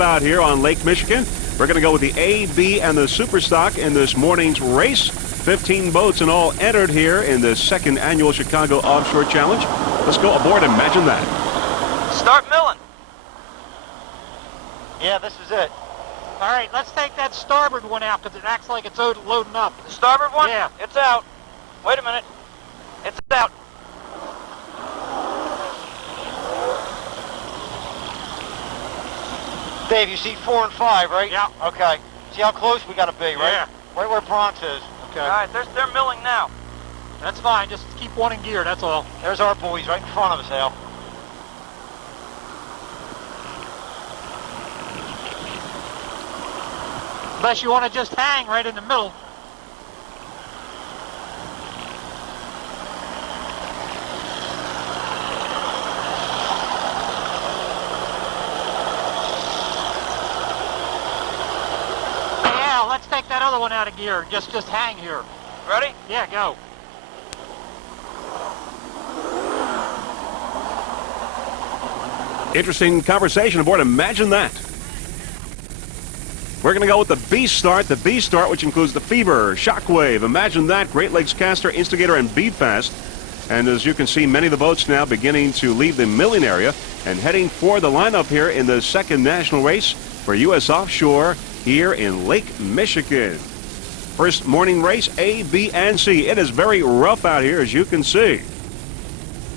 out here on Lake Michigan. We're going to go with the A, B, and the Super Stock in this morning's race. 15 boats in all entered here in the second annual Chicago Offshore Challenge. Let's go aboard. Imagine that. Start milling. Yeah, this is it. All right, let's take that starboard one out because it acts like it's loading up. The starboard one? Yeah. It's out. Wait a minute. It's out. Dave, you see 4 and 5, right? Yeah. Okay. See how close we got to be, right? Yeah. Right where Bronx is. Okay. All right, they're milling now. That's fine. Just keep one in gear, that's all. There's our buoys right in front of us, Al. Unless you want to just hang right in the middle. Yeah, let's take that other one out of gear. Just hang here. Ready? Yeah, go. Interesting conversation aboard. Imagine that. We're going to go with the B Start. The B Start, which includes the Fever, Shockwave, Imagine That, Great Lakes Caster, Instigator, and Beat Fast. And as you can see, many of the boats now beginning to leave the milling area and heading for the lineup here in the second national race for U.S. Offshore here in Lake Michigan. First morning race, A, B, and C. It is very rough out here, as you can see.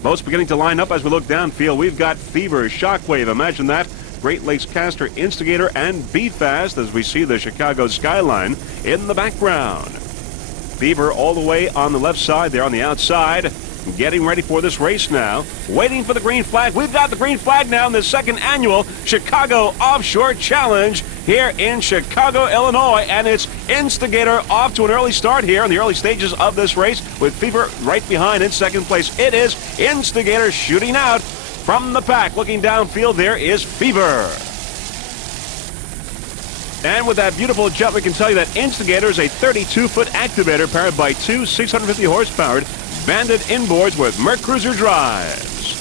Boats beginning to line up as we look downfield. We've got Fever, Shockwave, Imagine That, Great Lakes Caster, Instigator, and Beat Fast as we see the Chicago skyline in the background. Fever all the way on the left side there on the outside, getting ready for this race now, waiting for the green flag. We've got the green flag now in the second annual Chicago Offshore Challenge here in Chicago, Illinois, and it's Instigator off to an early start here in the early stages of this race with Fever right behind in second place. It is Instigator shooting out from the pack. Looking downfield, there is Fever. And with that beautiful jump, we can tell you that Instigator is a 32-foot activator powered by two 650 horsepower Bandit inboards with Mercruiser drives.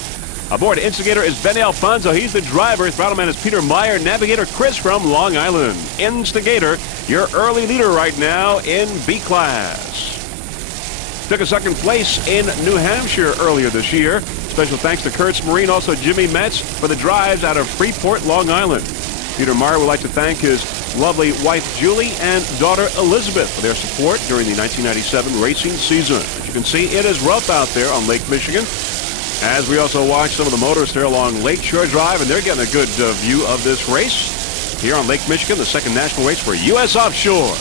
Aboard Instigator is Benny Alfonso. He's the driver. Throttleman is Peter Meyer. Navigator Chris from Long Island. Instigator, your early leader right now in B class. Took a second place in New Hampshire earlier this year. Special thanks to Kurtz Marine, also Jimmy Metz for the drives out of Freeport, Long Island. Peter Meyer would like to thank his lovely wife Julie and daughter Elizabeth for their support during the 1997 racing season. As you can see, it is rough out there on Lake Michigan. As we also watch some of the motorists there along Lakeshore Drive, and they're getting a good view of this race here on Lake Michigan, the second national race for U.S. Offshore.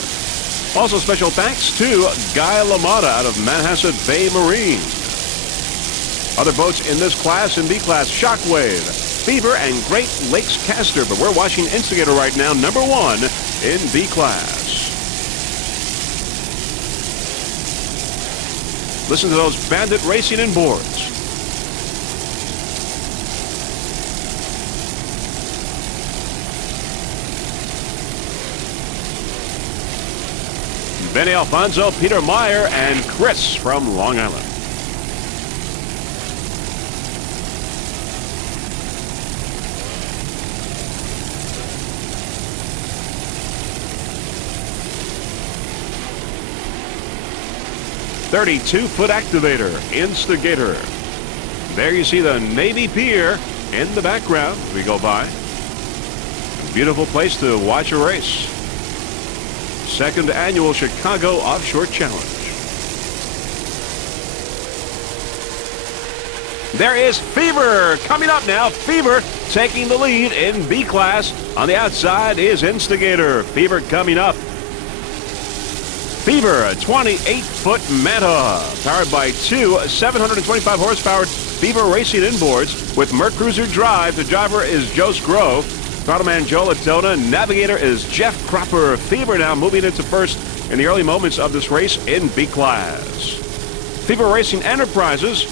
Also special thanks to Guy LaMotta out of Manhasset Bay Marine. Other boats in this class, in B class, Shockwave, Fever, and Great Lakes Caster, but we're watching Instigator right now, number one in B class. Listen to those Bandit racing inboards. Benny Alfonso, Peter Meyer, and Chris from Long Island. "32-foot activator, Instigator." There you see the Navy Pier in the background as we go by. A beautiful place to watch a race. Second annual Chicago Offshore Challenge. There is Fever coming up now. Fever taking the lead in B class. On the outside is Instigator. Fever coming up. Fever, a 28-foot Manta, powered by two 725 horsepower Fever racing inboards with Mercruiser drive. The driver is Joe Scrow. Throttleman Joe Latona. Navigator is Jeff Cropper. Fever now moving into first in the early moments of this race in B class. Fever Racing Enterprises,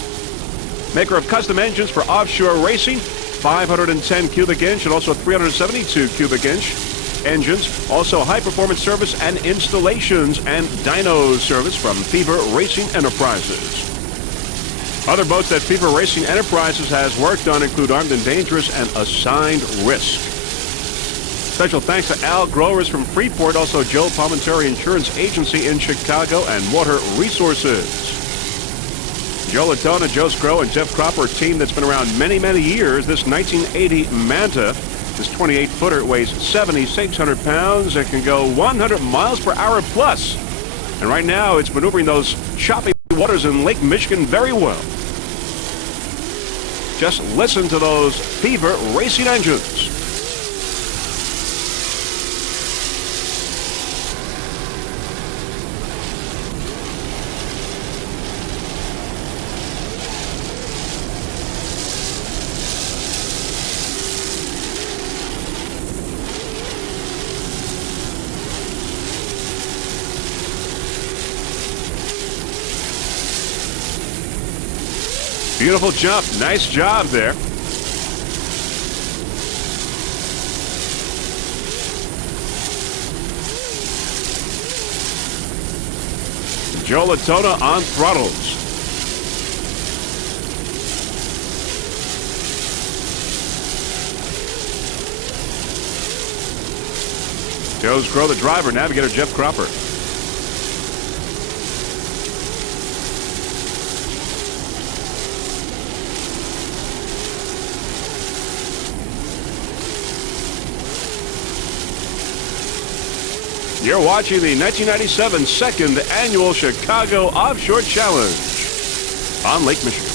maker of custom engines for offshore racing, 510 cubic inch and also 372 cubic inch engines. Also high performance service and installations and dyno service from Fever Racing Enterprises. Other boats that Fever Racing Enterprises has worked on include Armed and Dangerous and Assigned Risk. Special thanks to Al Growers from Freeport, also Joe Palmentary Insurance Agency in Chicago, and Water Resources. Joe Latona, Joe Scrow, and Jeff Cropper, a team that's been around many, many years. This 1980 Manta, this 28-footer, weighs 7,600 pounds. It can go 100 miles per hour plus. And right now, it's maneuvering those choppy waters in Lake Michigan very well. Just listen to those fever racing engines. Beautiful jump. Nice job there. Joe Latona on throttles. Joe Scrow, the driver, navigator Jeff Cropper. You're watching the 1997 second annual Chicago Offshore Challenge on Lake Michigan.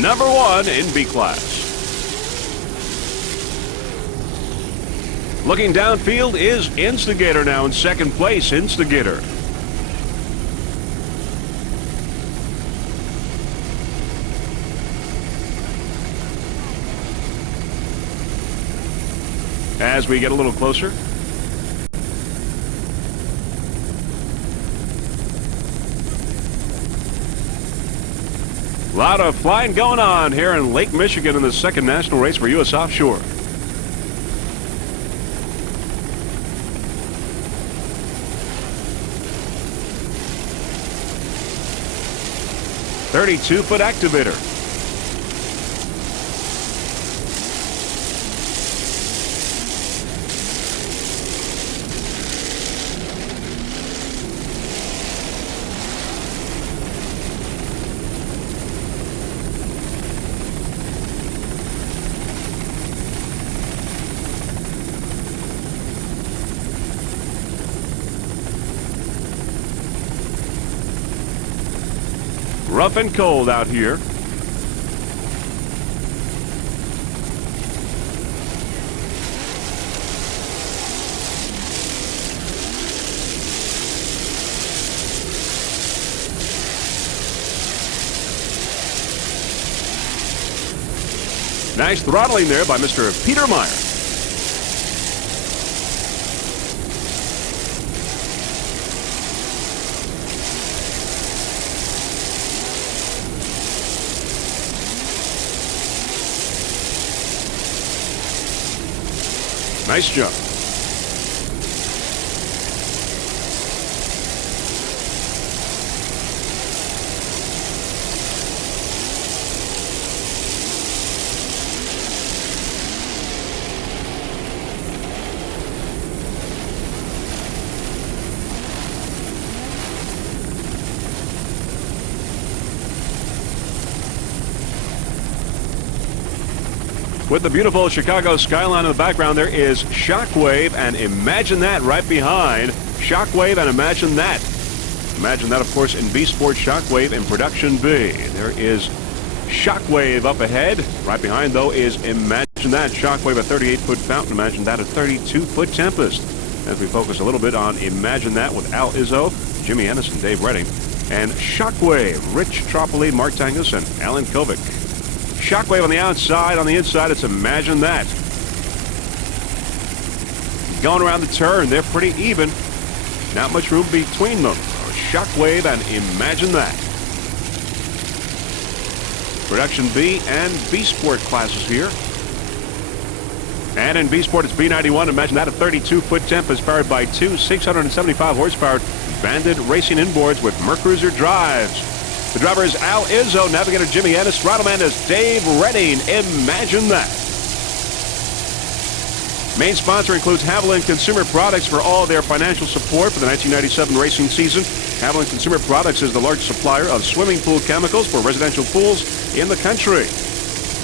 Number one in B class. Looking downfield is Instigator now in second place. Instigator. As we get a little closer. A lot of flying going on here in Lake Michigan in the second national race for U.S. Offshore. "32-foot activator." Rough and cold out here. Nice throttling there by Mr. Peter Meyer. Nice jump. With the beautiful Chicago skyline in the background, there is Shockwave, and Imagine That right behind. Shockwave and Imagine That. Imagine That, of course, in B Sport Shockwave in Production B. There is Shockwave up ahead. Right behind, though, is Imagine That. Shockwave, a 38-foot fountain. Imagine That, a 32-foot Tempest. As we focus a little bit on Imagine That with Al Izzo, Jimmy Ennis, and Dave Redding. and Shockwave, Rich Tropoli, Mark Tangus, and Alan Kovic. Shockwave on the outside. On the inside, it's Imagine That. Going around the turn, they're pretty even. Not much room between them. Shockwave and Imagine That. Production B and B Sport classes here. And in B Sport, it's B91. Imagine That, a 32-foot Tempest powered by two 675 horsepower Bandit racing inboards with Mercruiser drives. The driver is Al Izzo, navigator Jimmy Ennis, throttle man is Dave Redding. Imagine That. Main sponsor includes Haviland Consumer Products for all their financial support for the 1997 racing season. Haviland Consumer Products is the largest supplier of swimming pool chemicals for residential pools in the country.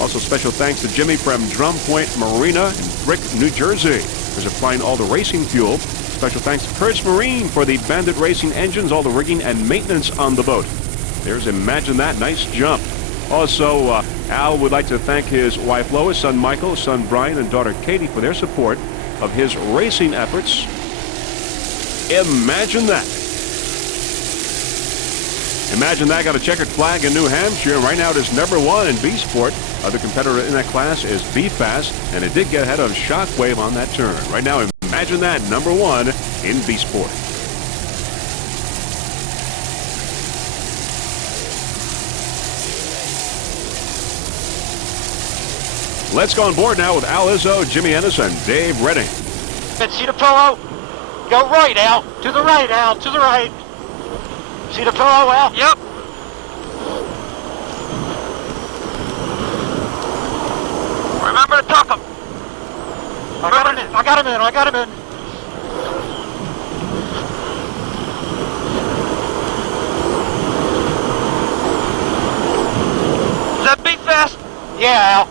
Also, special thanks to Jimmy from Drum Point Marina in Brick, New Jersey for supplying all the racing fuel. Special thanks to Kurtz Marine for the Bandit racing engines, all the rigging and maintenance on the boat. There's Imagine That. Nice jump. Also, Al would like to thank his wife Lois, son Michael, son Brian, and daughter Katie for their support of his racing efforts. Imagine That. Imagine That got a checkered flag in New Hampshire, and right now it is #1 in B Sport. Other competitor in that class is B Fast, and it did get ahead of Shockwave on that turn. Right now, Imagine That, #1 in B Sport. Let's go on board now with Al Izzo, Jimmy Ennis, and Dave Redding. See the pillow? Go right, Al. To the right, Al, to the right. See the pillow, Al? Yep. Remember to tuck him. I got him in, I got him in. Is that beat fast? Yeah, Al.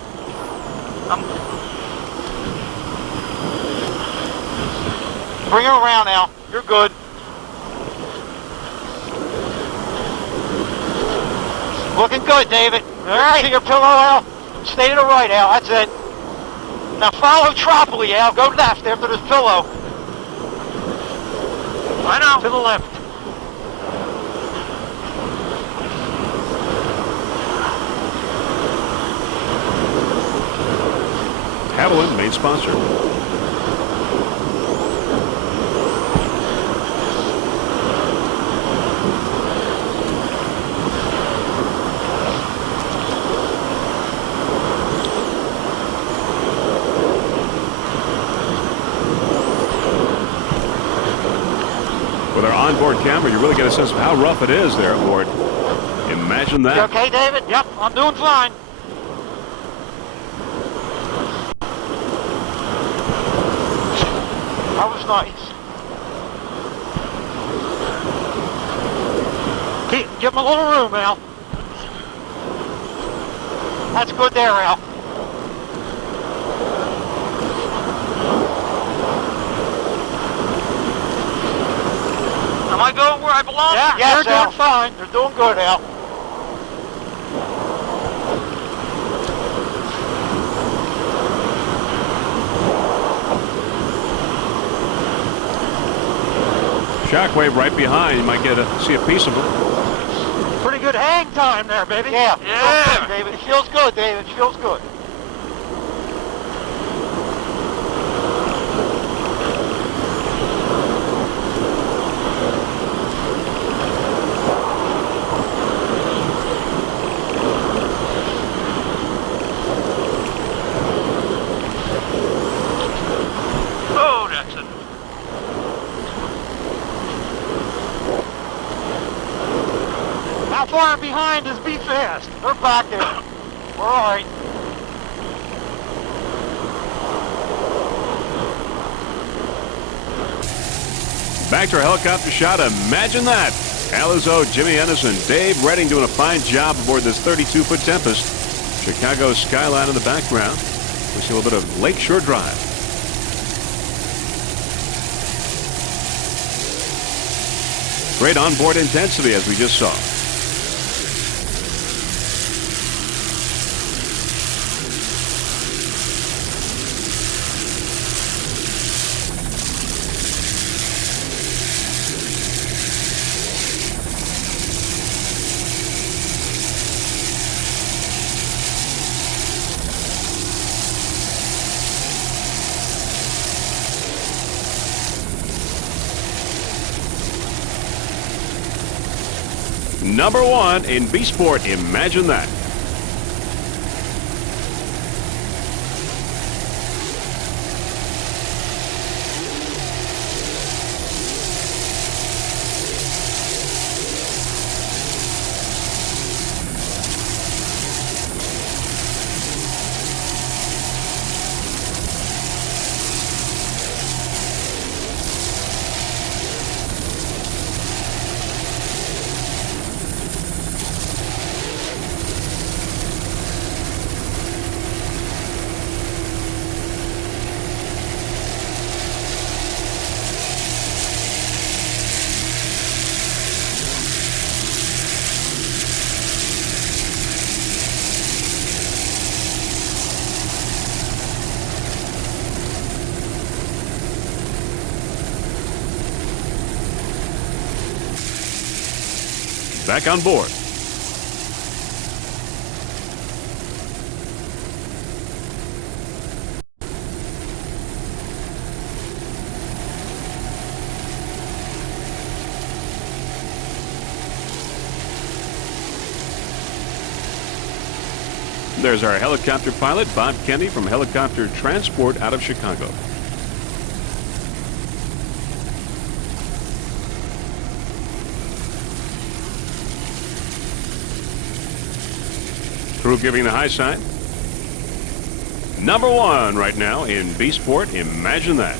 Bring her around, Al. You're good. Looking good, David. All right. See your pillow, Al? Stay to the right, Al. That's it. Now follow Tropoli, Al. Go left after this pillow. I know. To the left. Haviland, main sponsor. With our onboard camera, you really get a sense of how rough it is there aboard. Imagine that. You okay, David? Yep, I'm doing fine. That was nice. Give him a little room, Al. That's good there, Al. Am I going where I belong? Yeah, Yes, they're Al. doing fine. You're doing good, Al. Shockwave right behind. You might get to see a piece of it. Pretty good hang time there, baby. Yeah. Yeah. Feels good, David. It feels good, David. It feels good. Oh, that's it. How far behind is Be Fast? We're back there. We're all right. Back to our helicopter shot. Imagine that. Al Izzo, Jimmy Ennis, and Dave Redding doing a fine job aboard this 32-foot Tempest. Chicago skyline in the background. We see a little bit of Lakeshore Drive. Great onboard intensity, as we just saw. Number 1 in B Sport, Imagine That. Back on board. There's our helicopter pilot, Bob Kennedy from Helicopter Transport out of Chicago. Crew giving the high sign. Number 1 right now in B Sport, Imagine That.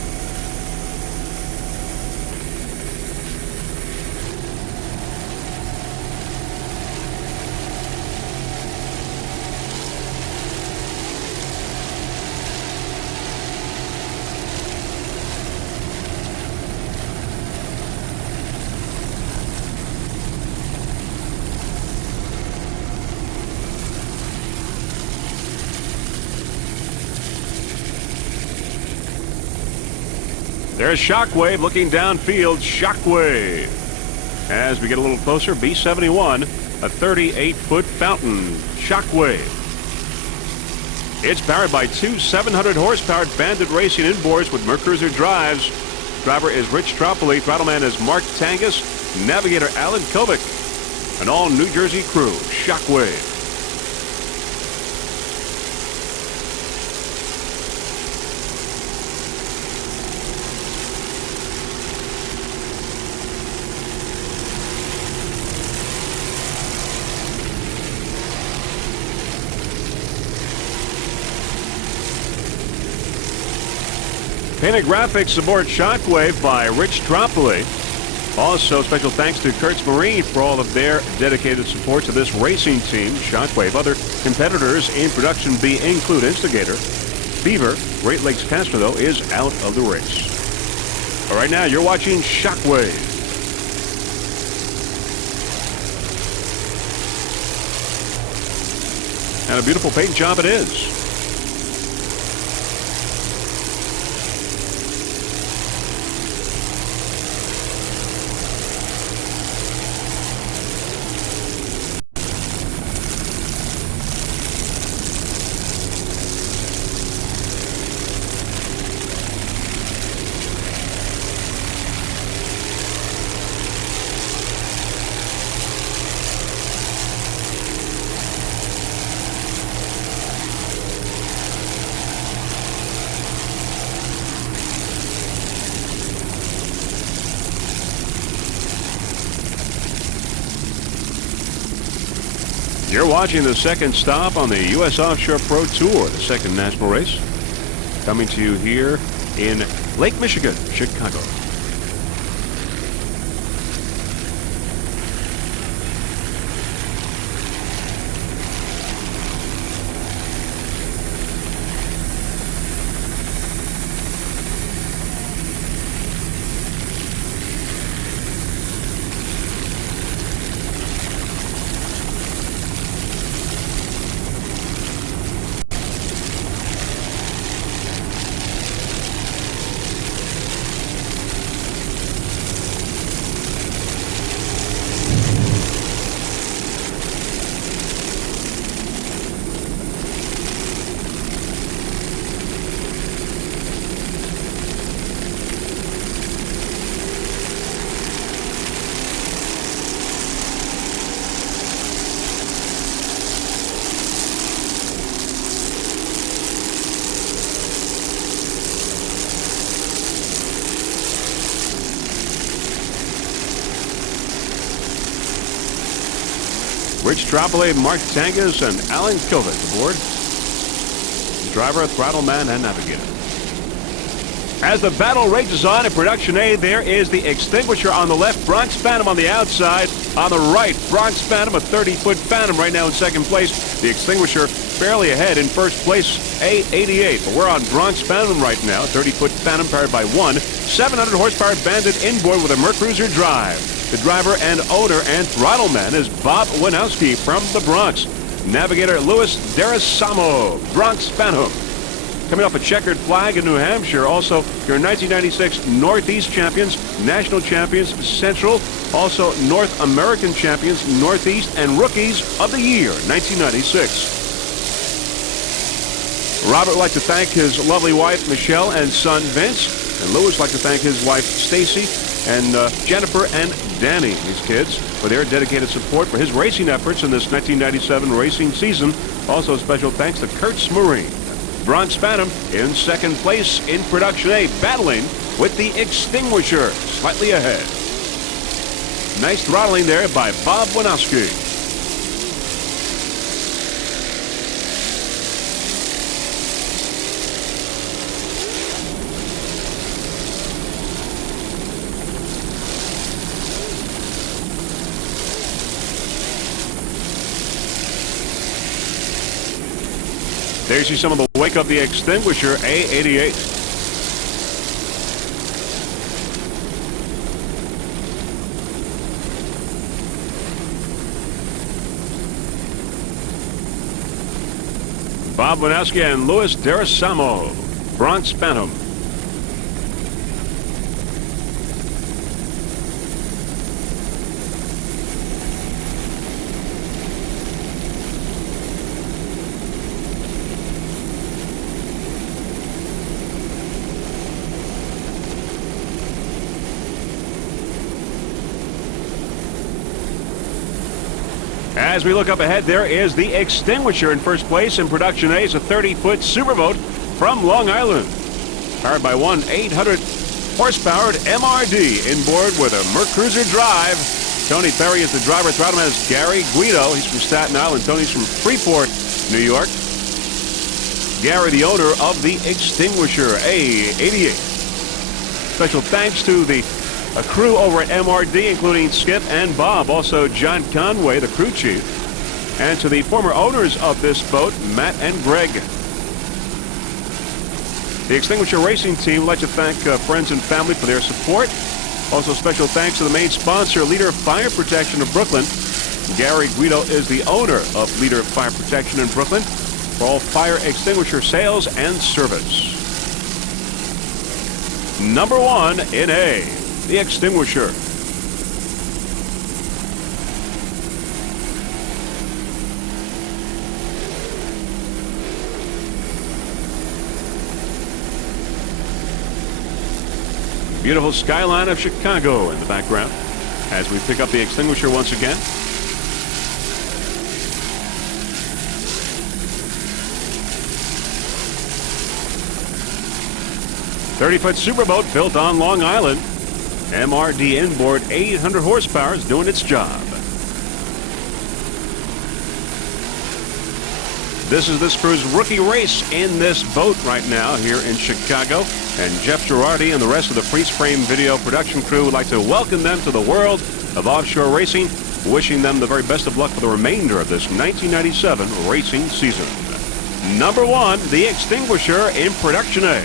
There's Shockwave looking downfield. Shockwave. As we get a little closer, B-71, a 38-foot fountain. Shockwave. It's powered by two 700-horsepower Bandit Racing inboards with Mercruiser drives. Driver is Rich Tropoli. Throttleman is Mark Tangus. Navigator Alan Kovic. An all-New Jersey crew. Shockwave. Painted graphics aboard Shockwave by Rich Tropoli. Also, special thanks to Kurtz Marine for all of their dedicated support to this racing team, Shockwave. Other competitors in Production B include Instigator. Beaver, Great Lakes Caster, though, is out of the race. All right, now you're watching Shockwave. And a beautiful paint job it is. You're watching the second stop on the U.S. Offshore Pro Tour, the second national race, coming to you here in Lake Michigan, Chicago. Rich Tropoli, Mark Tangas, and Alan Kilvett aboard. Driver, throttle man, and navigator. As the battle rages on in Production A, there is the extinguisher on the left, Bronx Phantom on the outside. On the right, Bronx Phantom, a 30-foot Phantom right now in second place. The extinguisher barely ahead in first place, A88. But we're on Bronx Phantom right now, 30-foot Phantom powered by one 700 horsepower Bandit inboard with a Mercruiser drive. The driver and owner and throttle man is Bob Winowski from the Bronx. Navigator Louis Derisamo, Bronx Phantom. Coming off a checkered flag in New Hampshire. Also, your 1996 Northeast champions, national champions, Central, also North American champions, Northeast, and Rookies of the Year, 1996. Robert would like to thank his lovely wife, Michelle, and son, Vince. And Louis would like to thank his wife, Stacy, and Jennifer and Danny, his kids, for their dedicated support for his racing efforts in this 1997 racing season. Also, special thanks to Kurt Smarine. Bronx Phantom in second place in Production A, battling with the extinguisher slightly ahead. Nice throttling there by Bob Winowski. There you see some of the wake of the extinguisher, A88. Bob Winowski and Louis Derisamo, Bronx Phantom. As we look up ahead, there is the extinguisher in first place in Production A. It's a 30-foot superboat from Long Island, powered by one 800 horsepowered MRD inboard with a Mercruiser drive. Tony Perry is the driver. Throttleman is Gary Guido. He's from Staten Island. Tony's from Freeport, New York. Gary, the owner of the extinguisher, A88. Special thanks to the crew over at MRD, including Skip and Bob, also John Conway, the crew chief, and to the former owners of this boat, Matt and Greg. The Extinguisher Racing Team would like to thank friends and family for their support. Also special thanks to the main sponsor, Leader Fire Protection of Brooklyn. Gary Guido is the owner of Leader Fire Protection in Brooklyn for all fire extinguisher sales and service. Number one in A, the extinguisher. Beautiful skyline of Chicago in the background as we pick up the extinguisher once again. "30-foot superboat built on Long Island. MRD inboard, 800 horsepower, is doing its job. This is this crew's rookie race in this boat right now here in Chicago. And Jeff Girardi and the rest of the Freeze Frame Video production crew would like to welcome them to the world of offshore racing, wishing them the very best of luck for the remainder of this 1997 racing season. Number one, the extinguisher in Production A.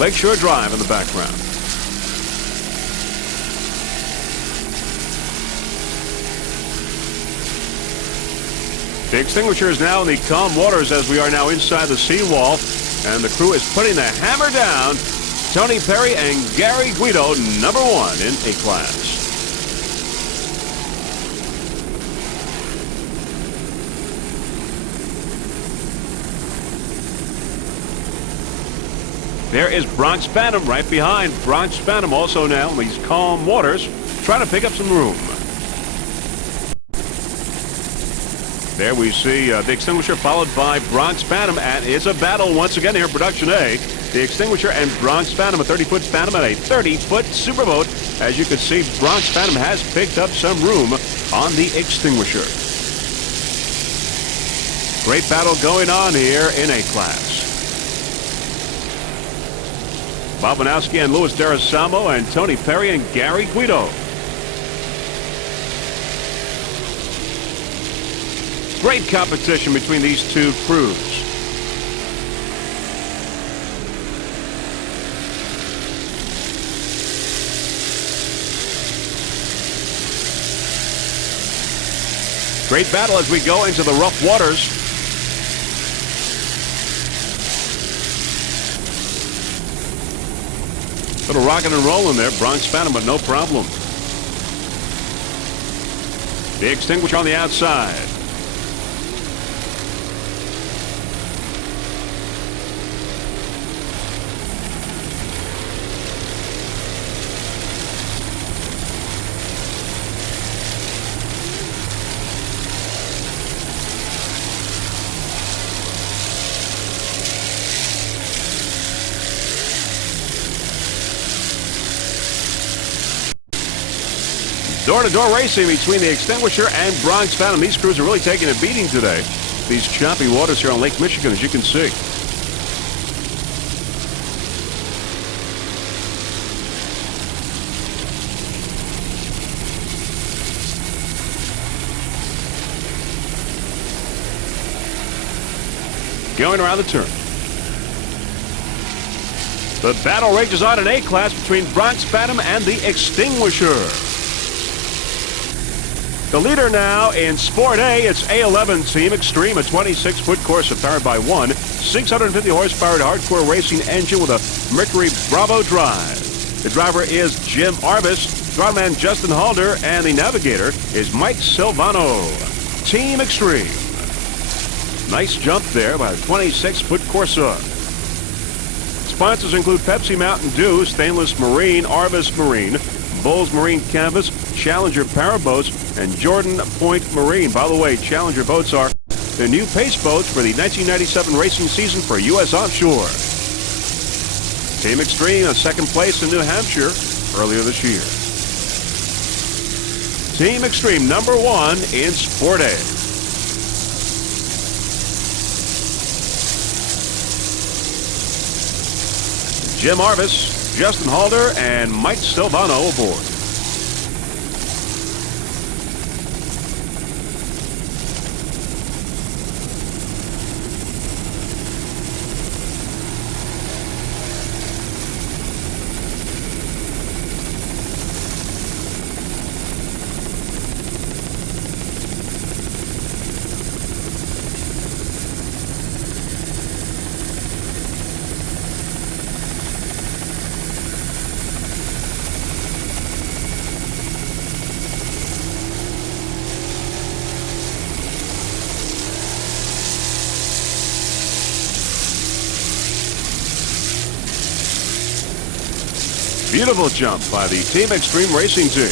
Lakeshore Drive in the background. The extinguisher is now in the calm waters as we are now inside the seawall, and the crew is putting the hammer down. Tony Perry and Gary Guido, number 1 in A-class. There is Bronx Bantam right behind. Bronx Bantam also now in these calm waters, trying to pick up some room. There we see the extinguisher followed by Bronx Bantam, and it's a battle once again here in Production A. The extinguisher and Bronx Bantam, a 30-foot Bantam and a 30-foot Superboat. As you can see, Bronx Bantam has picked up some room on the extinguisher. Great battle going on here in A-class. Bob Winowski and Louis Darasamo and Tony Perry and Gary Guido. Great competition between these two crews. Great battle as we go into the rough waters. Little rocking and rolling there, Bronx Bantam, but no problem. The extinguisher on the outside. Door-to-door racing between the extinguisher and Bronx Bantam. These crews are really taking a beating today. These choppy waters here on Lake Michigan, as you can see. Going around the turn. The battle rages on in A-class between Bronx Bantam and the extinguisher. The leader now in Sport A, it's A11 Team Extreme, a 26-foot Corsa powered by one 650 horsepower hardcore racing engine with a Mercury Bravo drive. The driver is Jim Arvis, throttle Justin Halder, and the navigator is Mike Silvano. Team Extreme. Nice jump there by a 26-foot Corsa. Sponsors include Pepsi Mountain Dew, Stainless Marine, Arvis Marine, Bulls Marine Canvas, Challenger Powerboats, and Jordan Point Marine. By the way, Challenger boats are the new pace boats for the 1997 racing season for U.S. Offshore. Team Extreme, a second place in New Hampshire earlier this year. Team Extreme, number 1 in Sport A. Jim Arvis, Justin Halder, and Mike Silvano aboard. Beautiful jump by the Team Extreme Racing team.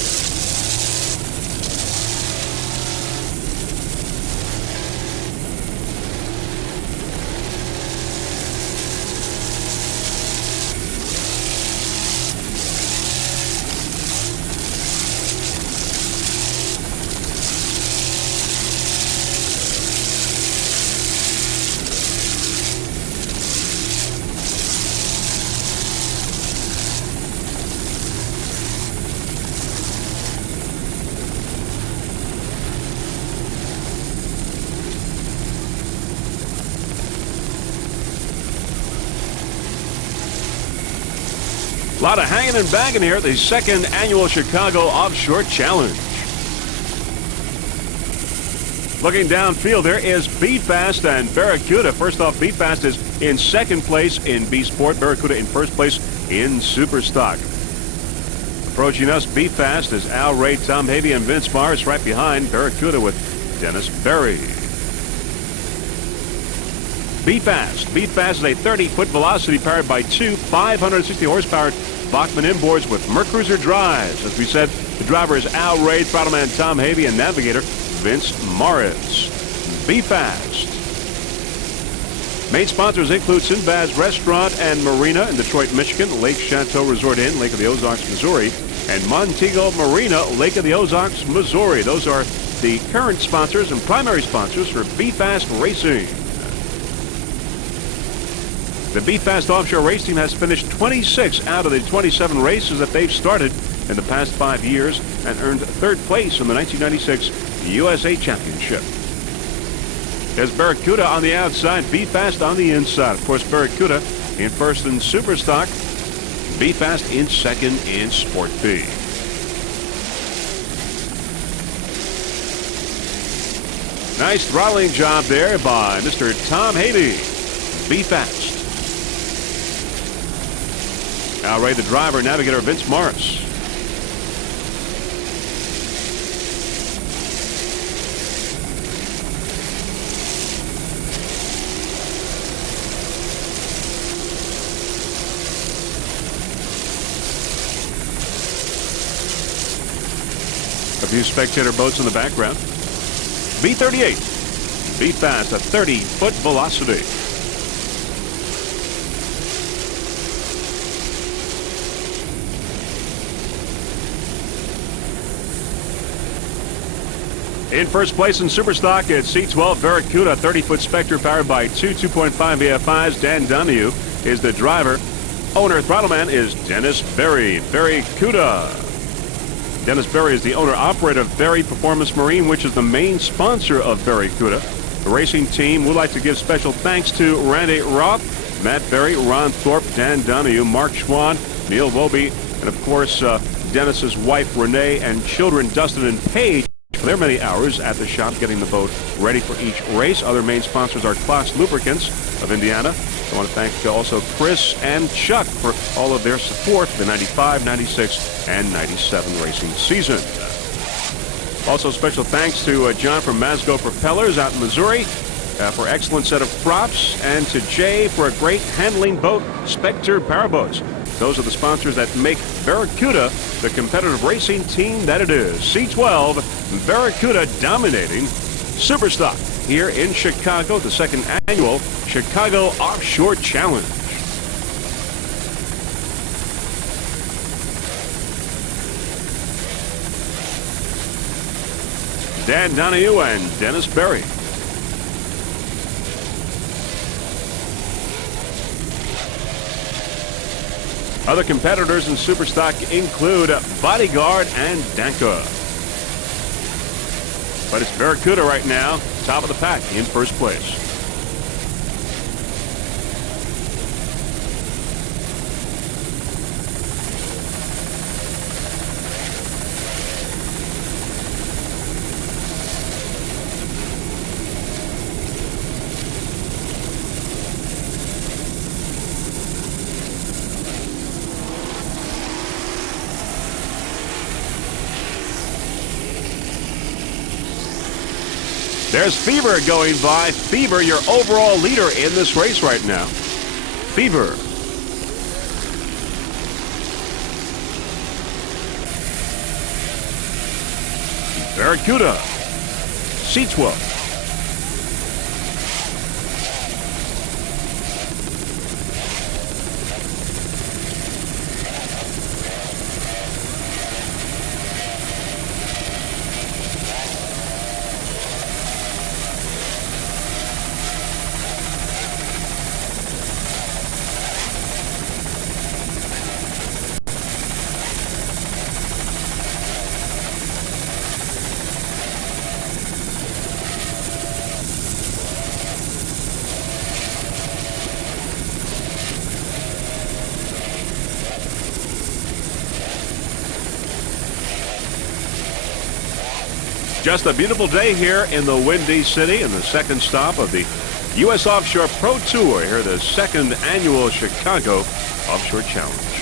A lot of hanging and banging here at the second annual Chicago Offshore Challenge. Looking downfield, there is Be Fast and Barracuda. First off, Be Fast is in second place in B Sport. Barracuda in first place in Super Stock. Approaching us, Be Fast is Al Ray, Tom Havey, and Vince Morris. Right behind Barracuda with Dennis Berry. Be Fast. Be Fast is a 30-foot velocity powered by two 560-horsepower Bachmann inboards with Mercruiser drives. As we said, the driver is Al Ray, throttleman Tom Havey, and navigator Vince Morris. Be Fast. Main sponsors include Sinbad's Restaurant and Marina in Detroit, Michigan, Lake Chateau Resort Inn, Lake of the Ozarks, Missouri, and Montego Marina, Lake of the Ozarks, Missouri. Those are the current sponsors and primary sponsors for Be Fast Racing. The Be Fast Offshore Race Team has finished 26 out of the 27 races that they've started in the past 5 years and earned third place in the 1996 USA Championship. There's Barracuda on the outside, Be Fast on the inside. Of course, Barracuda in first in Super Stock, Be Fast in second in Sport B. Nice throttling job there by Mr. Tom Havey. Be Fast. Al Ray, the driver, navigator Vince Morris. A few spectator boats in the background. B-38. Be Fast, a 30-foot velocity. In first place in Super Stock at C12, Barracuda, 30-foot Spectre powered by two 2.5 VFIs. Dan Donahue is the driver. Owner throttleman is Dennis Berry. Barracuda. Dennis Berry is the owner-operator of Berry Performance Marine, which is the main sponsor of Barracuda. The racing team would like to give special thanks to Randy Roth, Matt Berry, Ron Thorpe, Dan Donahue, Mark Schwann, Neil Wobie, and of course Dennis's wife Renee and children Dustin and Paige for their many hours at the shop getting the boat ready for each race. Other main sponsors are Klock's Lubricants of Indiana. I want to thank also Chris and Chuck for all of their support for the 95, 96, and 97 racing season. Also special thanks to John from Masco Propellers out in Missouri for excellent set of props, and to Jay for a great handling boat, Spectre Powerboats. Those are the sponsors that make Barracuda the competitive racing team that it is. C12, Barracuda dominating Super Stock here in Chicago, the second annual Chicago Offshore Challenge. Dan Donahue and Dennis Berry. Other competitors in Super Stock include Bodyguard and Danka. But it's Barracuda right now, top of the pack in first place. There's Fever going by. Fever, your overall leader in this race right now. Fever. Barracuda. C12. Just a beautiful day here in the Windy City and the second stop of the U.S. Offshore Pro Tour here, the second annual Chicago Offshore Challenge.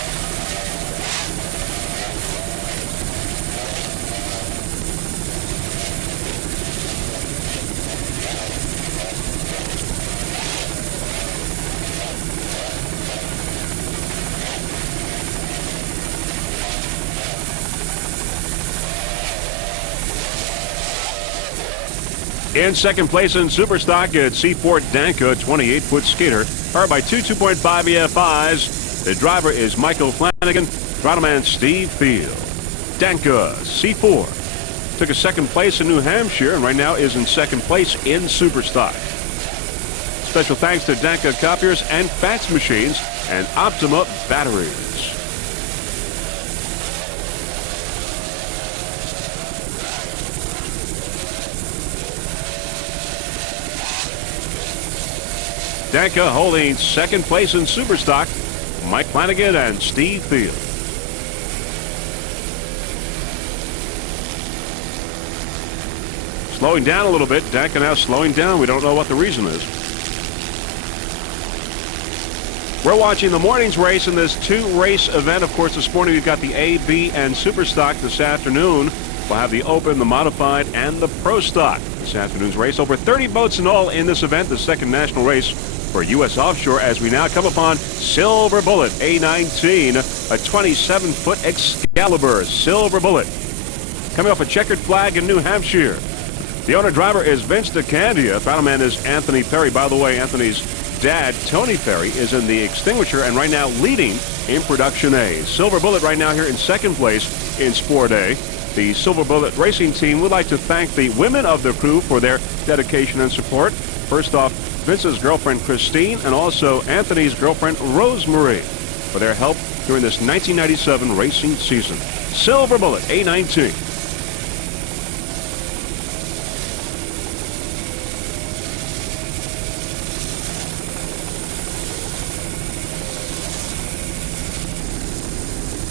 In second place in Superstock at Seaport Danka, 28-foot skater, powered by two 2.5 EFIs. The driver is Michael Flanagan, throttle Steve Field. Danka, C4, took a second place in New Hampshire and right now is in second place in Superstock. Special thanks to Danka copiers and fax machines and Optima batteries. Danka holding second place in Superstock, Mike Flanagan and Steve Field. Slowing down a little bit. Danka now slowing down. We don't know what the reason is. We're watching the morning's race in this two-race event. Of course, this morning we've got the A, B, and Superstock. This afternoon, we'll have the Open, the Modified, and the Pro Stock. This afternoon's race. Over 30 boats in all in this event, the second national race for U.S. Offshore, as we now come upon Silver Bullet A19, a 27-foot Excalibur Silver Bullet, coming off a checkered flag in New Hampshire. The owner-driver is Vince DeCandia. Battleman is Anthony Perry. By the way, Anthony's dad, Tony Perry, is in the extinguisher and right now leading in Production A. Silver Bullet right now here in second place in Sport A. The Silver Bullet Racing Team would like to thank the women of the crew for their dedication and support. First off, Vince's girlfriend, Christine, and also Anthony's girlfriend, Rosemary, for their help during this 1997 racing season. Silver Bullet, A19.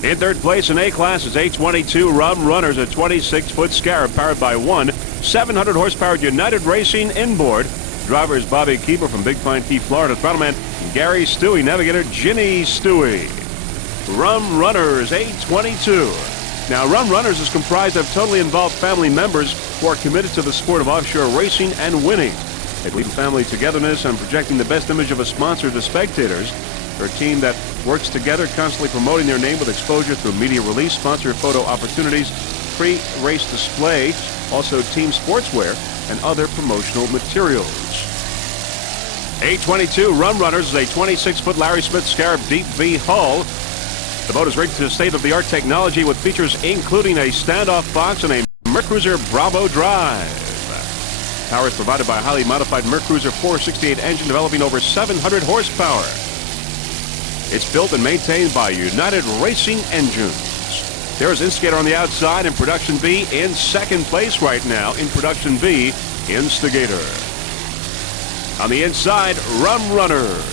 In third place in A-Class is A22 Rum Runners, a 26-foot Scarab powered by one 700-horsepower United Racing inboard. Driver is Bobby Keeper from Big Pine Key, Florida. Throttleman Gary Stewie. Navigator Ginny Stewie. Rum Runners, A22. Now, Rum Runners is comprised of totally involved family members who are committed to the sport of offshore racing and winning. They believe in family togetherness and projecting the best image of a sponsor to spectators. They're a team that works together, constantly promoting their name with exposure through media release, sponsor photo opportunities, free race display, also team sportswear, and other promotional materials. A22 Rum Runners is a 26-foot Larry Smith Scarab Deep V hull. The boat is rigged to state-of-the-art technology with features including a standoff box and a Mercruiser Bravo drive. Power is provided by a highly modified Mercruiser 468 engine developing over 700 horsepower. It's built and maintained by United Racing Engines. There is Instigator on the outside in Production B in second place right now in Production B, Instigator. On the inside, Rum Runners.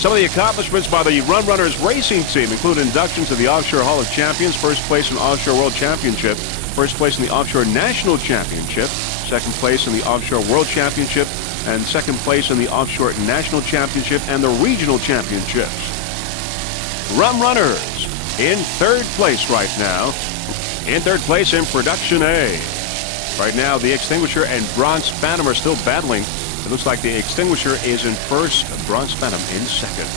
Some of the accomplishments by the Rum Runners racing team include induction to the Offshore Hall of Champions, first place in Offshore World Championship, first place in the Offshore National Championship, second place in the Offshore World Championship, and second place in the Offshore National Championship and the Regional Championships. Rum Runners in third place right now. In third place in Production A. Right now, the Extinguisher and Bronx Phantom are still battling. It looks like the Extinguisher is in first, Bronx Phantom in second.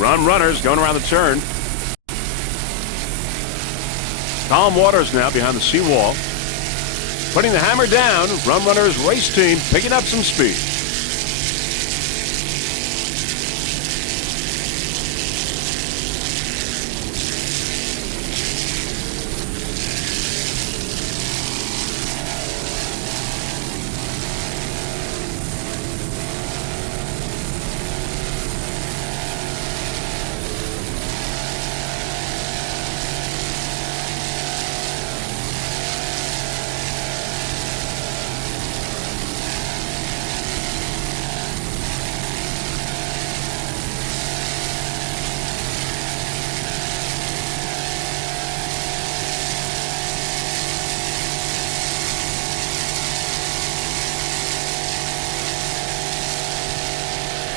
Rum Runners going around the turn. Calm waters now behind the seawall. Putting the hammer down, Rum Runners race team picking up some speed.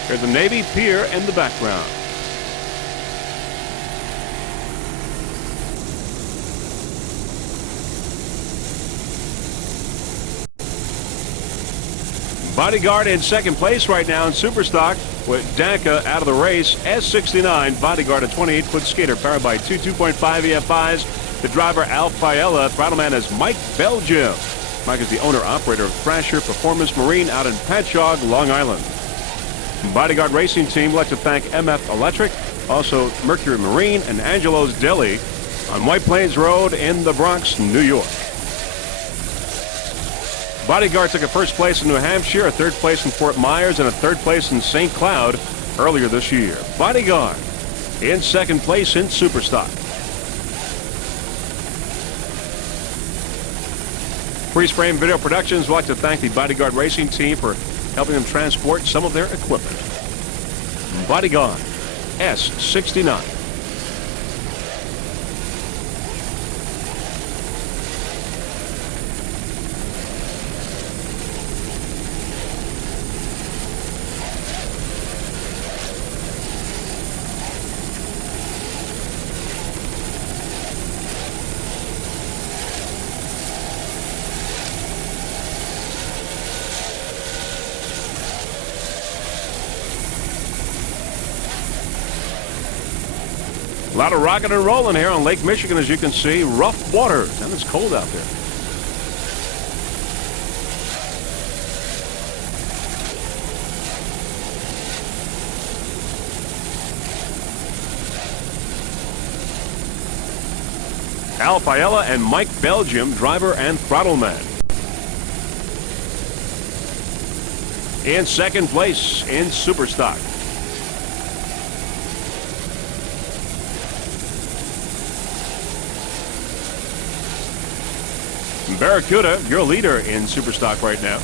Here's the Navy Pier in the background. Bodyguard in second place right now in Superstock with Danka out of the race. S69 Bodyguard, a 28-foot skater powered by two 2.5 EFIs. The driver Al Fiella. Throttleman is Mike Belgium. Mike is the owner-operator of Thrasher Performance Marine out in Patchogue, Long Island. Bodyguard Racing Team would like to thank MF Electric, also Mercury Marine and Angelo's Deli on White Plains Road in the Bronx, New York. Bodyguard took a first place in New Hampshire, a third place in Fort Myers, and a third place in St. Cloud earlier this year. Bodyguard in second place in Superstock. Freeze Frame Video Productions would like to thank the Bodyguard Racing Team for helping them transport some of their equipment. Bodyguard S69. A lot of rocking and rolling here on Lake Michigan, as you can see. Rough waters, and it's cold out there. Al Fiella and Mike Belgium, driver and throttleman. In second place in Superstock. Barracuda, your leader in Superstock right now.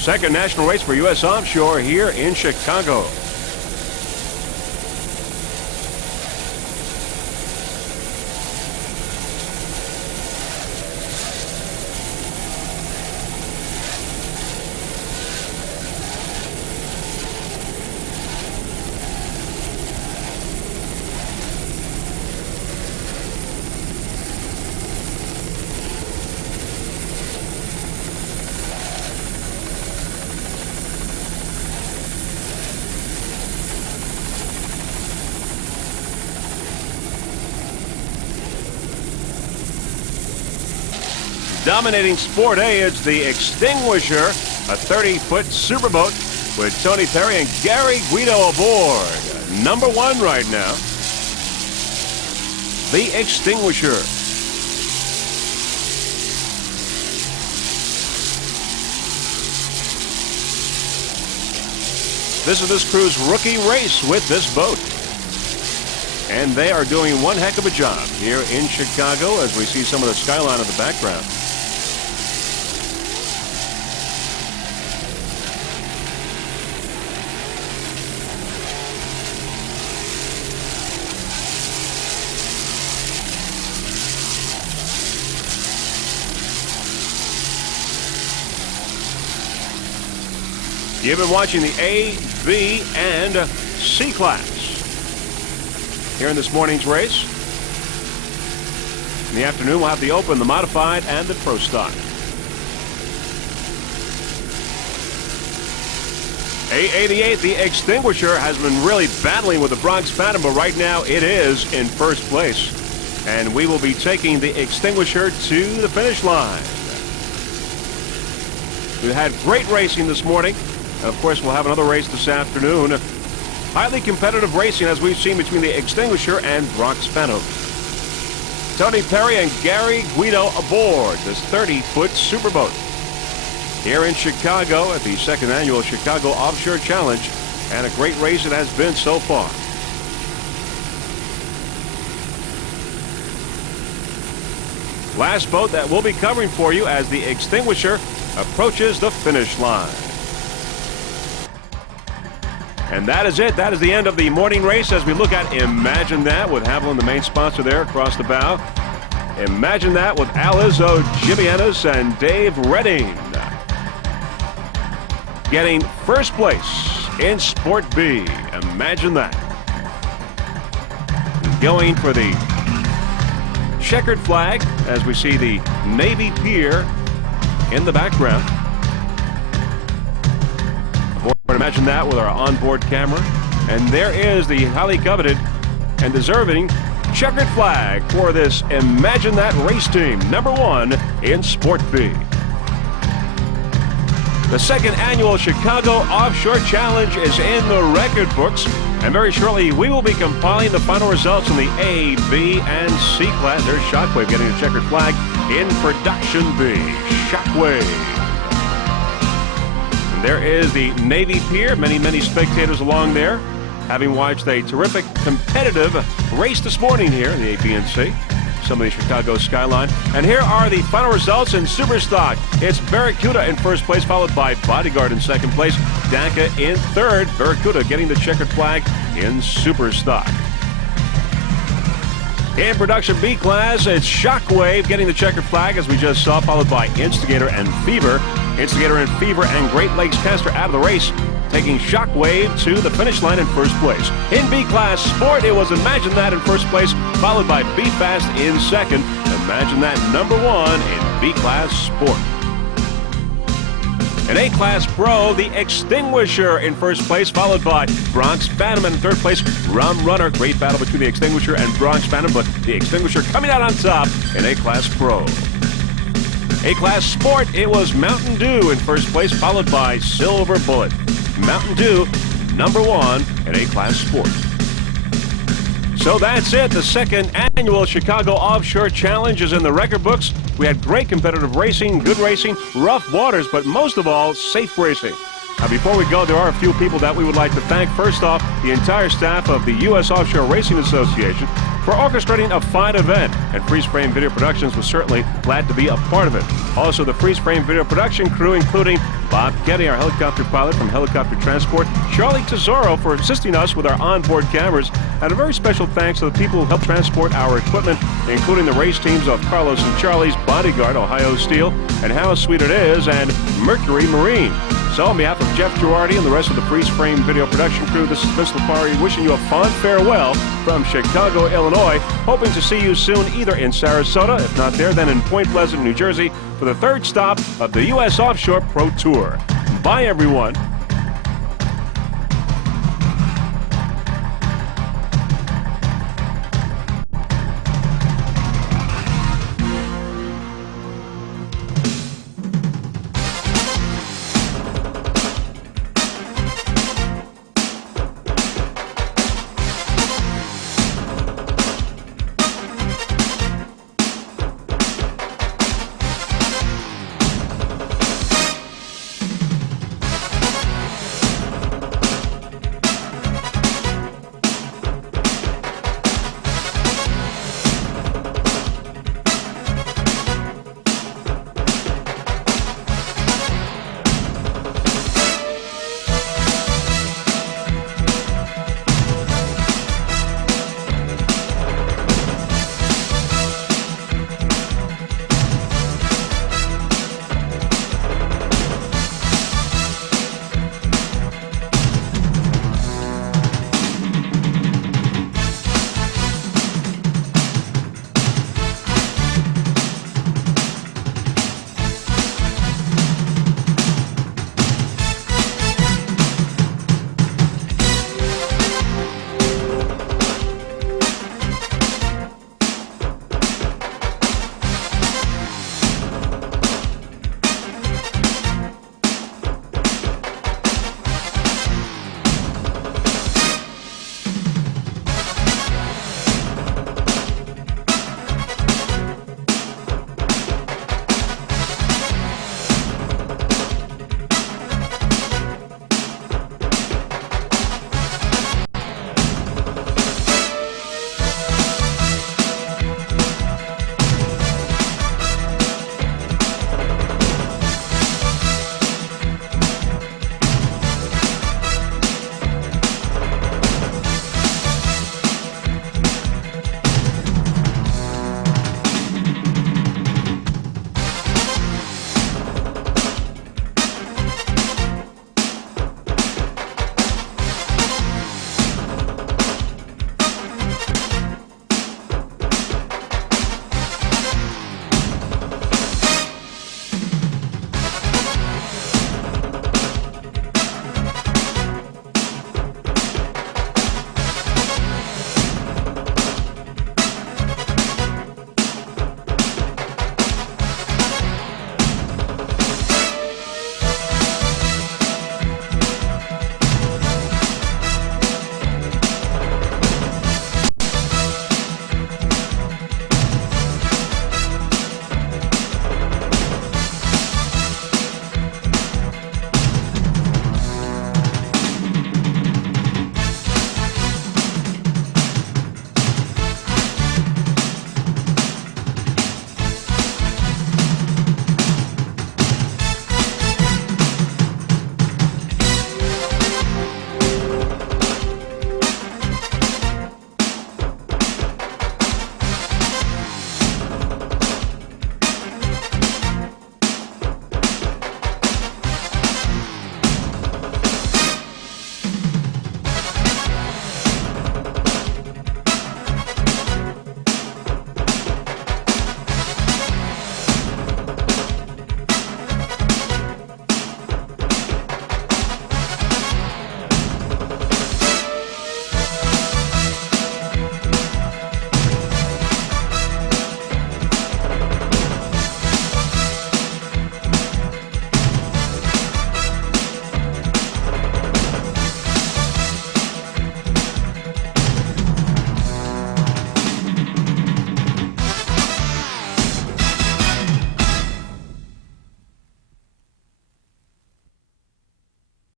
Second national race for U.S. Offshore here in Chicago. Dominating Sport A is the Extinguisher, a 30-foot superboat with Tony Perry and Gary Guido aboard. Number one right now, the Extinguisher. This is this crew's rookie race with this boat. And they are doing one heck of a job here in Chicago as we see some of the skyline in the background. You've been watching the A, B, and C class here in this morning's race. In the afternoon, we'll have the Open, the Modified, and the Pro Stock. A88, the Extinguisher, has been really battling with the Bronx Phantom, but right now it is in first place. And we will be taking the Extinguisher to the finish line. We've had great racing this morning. And of course, we'll have another race this afternoon. Highly competitive racing as we've seen between the Extinguisher and Bronx Phantom. Tony Perry and Gary Guido aboard this 30-foot superboat here in Chicago at the second annual Chicago Offshore Challenge. And a great race it has been so far. Last boat that we'll be covering for you as the Extinguisher approaches the finish line. And that is it. That is the end of the morning race as we look at Imagine That with Haviland, the main sponsor there across the bow. Imagine That with Al Izzo, Jimmy Ennis, and Dave Redding. Getting first place in Sport B. Imagine that. Going for the checkered flag as we see the Navy Pier in the background. Imagine that with our onboard camera. And there is the highly coveted and deserving checkered flag for this Imagine That race team, #1 in Sport B. The second annual Chicago Offshore Challenge is in the record books, and very shortly we will be compiling the final results in the A, B, and C class. There's Shockwave getting a checkered flag in Production B. Shockwave. And there is the Navy Pier. Many spectators along there, having watched a terrific competitive race this morning here in the A, B, and C. Some of the Chicago skyline. And here are the final results in Superstock. It's Barracuda in first place, followed by Bodyguard in second place. Danka in third. Barracuda getting the checkered flag in Superstock. In Production B class, it's Shockwave getting the checkered flag, as we just saw, followed by Instigator and Fever. Instigator and Fever and Great Lakes Caster out of the race, taking Shockwave to the finish line in first place. In B-Class Sport, it was Imagine That in first place, followed by B-Fast in second. Imagine That #1 in B-Class Sport. In A-Class Pro, the Extinguisher in first place, followed by Bronx Phantom in third place. Rum Runner, great battle between the Extinguisher and Bronx Phantom, but the Extinguisher coming out on top in A-Class Pro. A-Class Sport, it was Mountain Dew in first place, followed by Silver Bullet. Mountain Dew, #1 in A-Class Sport. So that's it. The second annual Chicago Offshore Challenge is in the record books. We had great competitive racing, good racing, rough waters, but most of all, safe racing. Now, before we go, there are a few people that we would like to thank. First off, the entire staff of the U.S. Offshore Racing Association for orchestrating a fine event, and Freeze Frame Video Productions was certainly glad to be a part of it. Also, the Freeze Frame Video Production crew, including Bob Getty, our helicopter pilot from Helicopter Transport, Charlie Tesoro for assisting us with our onboard cameras, and a very special thanks to the people who helped transport our equipment, including the race teams of Carlos and Charlie's Bodyguard, Ohio Steel, and How Sweet It Is, and Mercury Marine. So on behalf of Jeff Girardi and the rest of the Freeze Frame Video Production crew, this is Vince Lipari wishing you a fond farewell from Chicago, Illinois. Hoping to see you soon either in Sarasota, if not there, then in Point Pleasant, New Jersey, for the third stop of the U.S. Offshore Pro Tour. Bye, everyone.